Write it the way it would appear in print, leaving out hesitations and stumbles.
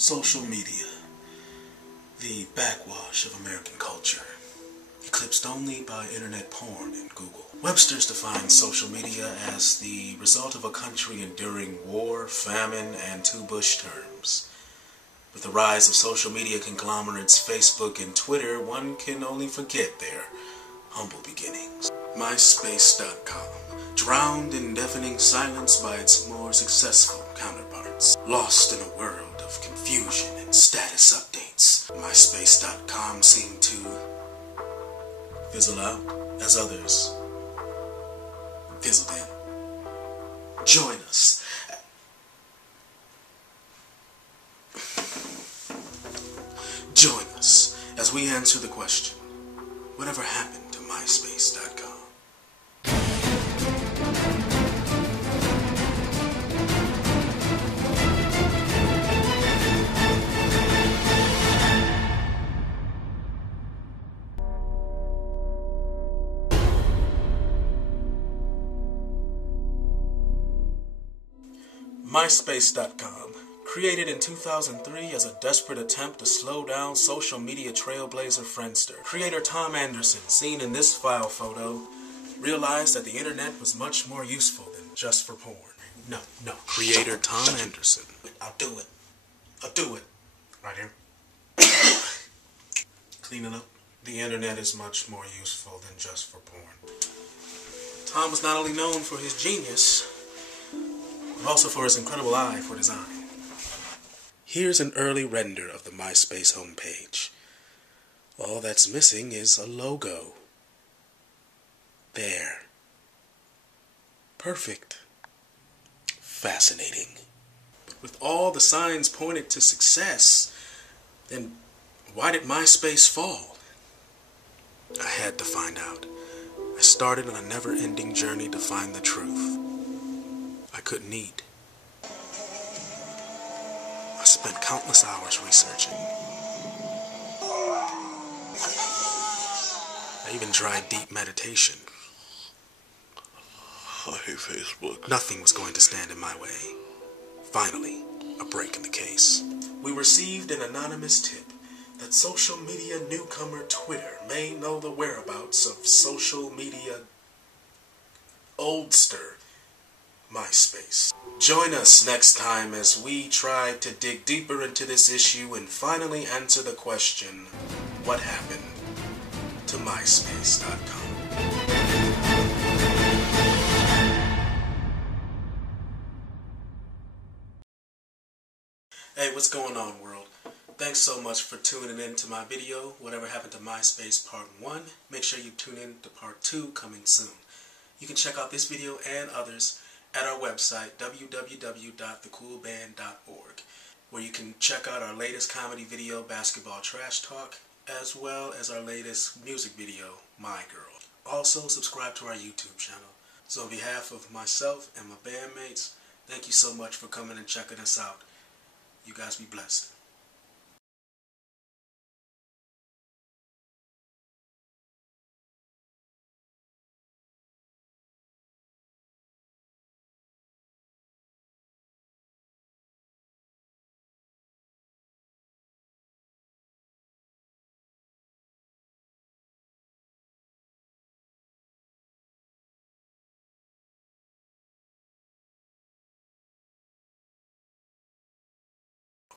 Social media, the backwash of American culture, eclipsed only by internet porn and Google. Webster's defines social media as the result of a country enduring war, famine, and two Bush terms. With the rise of social media conglomerates Facebook and Twitter, one can only forget their humble beginnings. MySpace.com, drowned in deafening silence by its more successful counterparts. Lost in a world of confusion and status updates, MySpace.com seemed to fizzle out as others fizzled in. Join us. Join us as we answer the question, whatever happened to MySpace.com? MySpace.com, created in 2003 as a desperate attempt to slow down social media trailblazer Friendster. Creator Tom Anderson, seen in this file photo, realized that the internet was much more useful than just for porn. No. Creator Tom Anderson. I'll do it. Right here. Clean it up. The internet is much more useful than just for porn. Tom was not only known for his genius, but also for his incredible eye for design. Here's an early render of the MySpace homepage. All that's missing is a logo. There. Perfect. Fascinating. But with all the signs pointed to success, then why did MySpace fall? I had to find out. I started on a never-ending journey to find the truth. I couldn't eat. I spent countless hours researching. I even tried deep meditation. I hate Facebook. Nothing was going to stand in my way. Finally, a break in the case. We received an anonymous tip that social media newcomer Twitter may know the whereabouts of social media oldster MySpace. Join us next time as we try to dig deeper into this issue and finally answer the question, what happened to MySpace.com? Hey, what's going on, world? Thanks so much for tuning in to my video, Whatever Happened to MySpace Part 1. Make sure you tune in to Part 2 coming soon. You can check out this video and others at our website, www.thecoolband.org, where you can check out our latest comedy video, Basketball Trash Talk, as well as our latest music video, My Girl. Also, subscribe to our YouTube channel. So on behalf of myself and my bandmates, thank you so much for coming and checking us out. You guys be blessed.